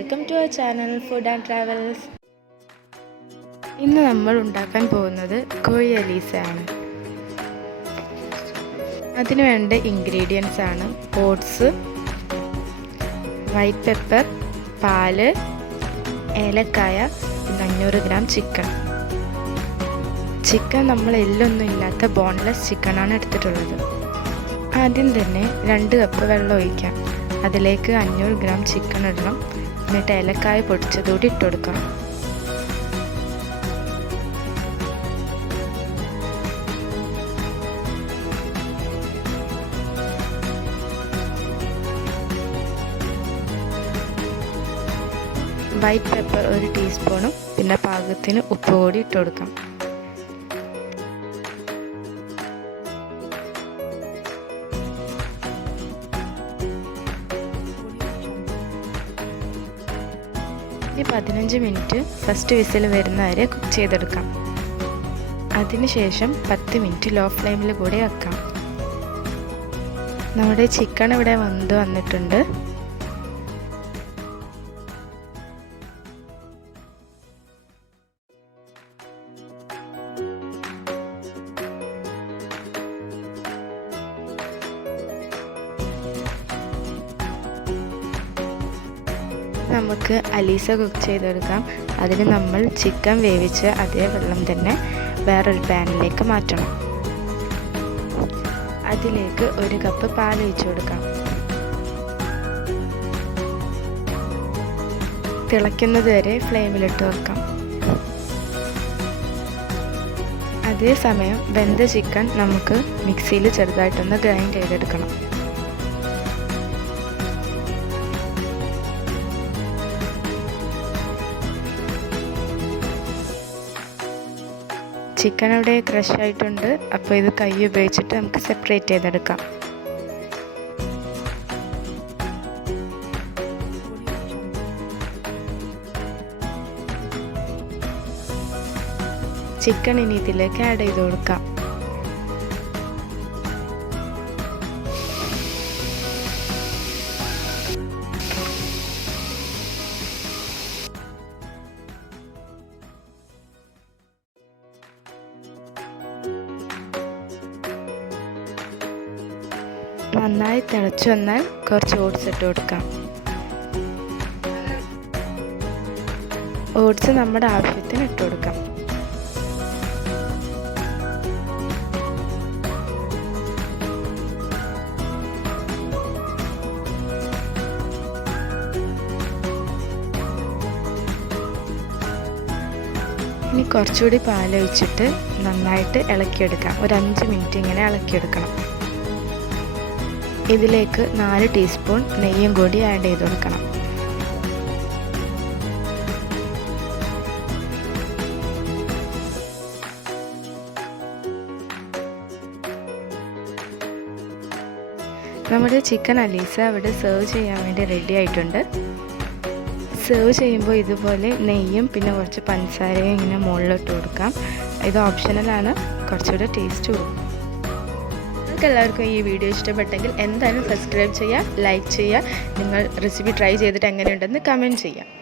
welcome to our channel Food and Travels. ഇന്ന് നമ്മൾ ഉണ്ടാക്കാൻ പോകുന്നത് കോഴി അലീസ ആണ്. അതിനു വേണ്ട ഇൻഗ്രീഡിയൻസ് ആണ് ഓട്സ്, വൈറ്റ് പെപ്പർ, പാല്, ഏലക്കായ, 500 ഗ്രാം ചിക്കൻ. ചിക്കൻ നമ്മൾ എല്ലൊന്നും ഇല്ലാത്ത ബോൺലെസ് ചിക്കനാണ് എടുത്തിട്ടുള്ളത്. ആദ്യം തന്നെ 2 കപ്പ് വെള്ളം ഒഴിക്കാം. അതിലേക്ക് 500 ഗ്രാം ചിക്കൻ ഇടണം. എന്നിട്ട് ഏലക്കായ പൊടിച്ചതോടെ ഇട്ട് കൊടുക്കാം. വൈറ്റ് പെപ്പർ 1 ടീസ്പൂണും പിന്നെ പാകത്തിന് ഉപ്പ് കൂടി ഇട്ട് കൊടുക്കാം. ഈ 15 മിനിറ്റ് ഫസ്റ്റ് വിസിൽ വരുന്നവരെ കുക്ക് ചെയ്തെടുക്കാം. അതിനുശേഷം 10 മിനിറ്റ് ലോ ഫ്ലെയിമിൽ കൂടി വെക്കാം. നമ്മുടെ ചിക്കൻ ഇവിടെ വന്നിട്ടുണ്ട്. നമുക്ക് അലീസ കുക്ക് ചെയ്തെടുക്കാം. അതിന് നമ്മൾ ചിക്കൻ വേവിച്ച് അതേ വെള്ളം തന്നെ വേറൊരു പാനിലേക്ക് മാറ്റണം. അതിലേക്ക് 1 കപ്പ് പാൽ ഒഴിച്ചു കൊടുക്കാം. തിളയ്ക്കുന്നത് വരെ ഫ്ലെയിമിലിട്ട് വെക്കാം. അതേസമയം വെന്ത ചിക്കൻ നമുക്ക് മിക്സിയിൽ ചെറുതായിട്ടൊന്ന് ഗ്രൈൻഡ് ചെയ്തെടുക്കണം. ചിക്കൻ അവിടെ ക്രഷ് ആയിട്ടുണ്ട്. അപ്പോൾ ഇത് കൈ ഉപയോഗിച്ചിട്ട് നമുക്ക് സെപ്പറേറ്റ് ചെയ്തെടുക്കാം. ചിക്കൻ ഇനി ഇതിലേക്ക് ആഡ് ചെയ്ത് കൊടുക്കാം. നന്നായി തിളച്ചു വന്നാൽ കുറച്ച് ഓട്സ് ഇട്ട് കൊടുക്കാം. ഓട്സ് നമ്മുടെ ആവശ്യത്തിന് ഇട്ട് കൊടുക്കാം. ഇനി കുറച്ചുകൂടി പാലൊഴിച്ചിട്ട് നന്നായിട്ട് ഇളക്കിയെടുക്കാം. ഒരു 5 മിനിറ്റ് ഇങ്ങനെ ഇളക്കിയെടുക്കണം. ഇതിലേക്ക് 4 ടീസ്പൂൺ നെയ്യും കൂടി ആഡ് ചെയ്ത് കൊടുക്കണം. നമ്മുടെ ചിക്കൻ അലീസ അവിടെ സെർവ് ചെയ്യാൻ വേണ്ടി റെഡി ആയിട്ടുണ്ട്. സെർവ് ചെയ്യുമ്പോൾ ഇതുപോലെ നെയ്യും പിന്നെ കുറച്ച് പഞ്ചസാരയും ഇങ്ങനെ മുകളിലിട്ട് കൊടുക്കാം. ഇത് ഓപ്ഷണലാണ്, കുറച്ചുകൂടെ ടേസ്റ്റ് കൂടും. എല്ലാവർക്കും ഈ വീഡിയോ ഇഷ്ടപ്പെട്ടെങ്കിൽ എന്തായാലും സബ്സ്ക്രൈബ് ചെയ്യുക, ലൈക്ക് ചെയ്യുക. നിങ്ങൾ റെസിപ്പി ട്രൈ ചെയ്തിട്ട് എങ്ങനെയുണ്ടെന്ന് കമൻറ്റ് ചെയ്യുക.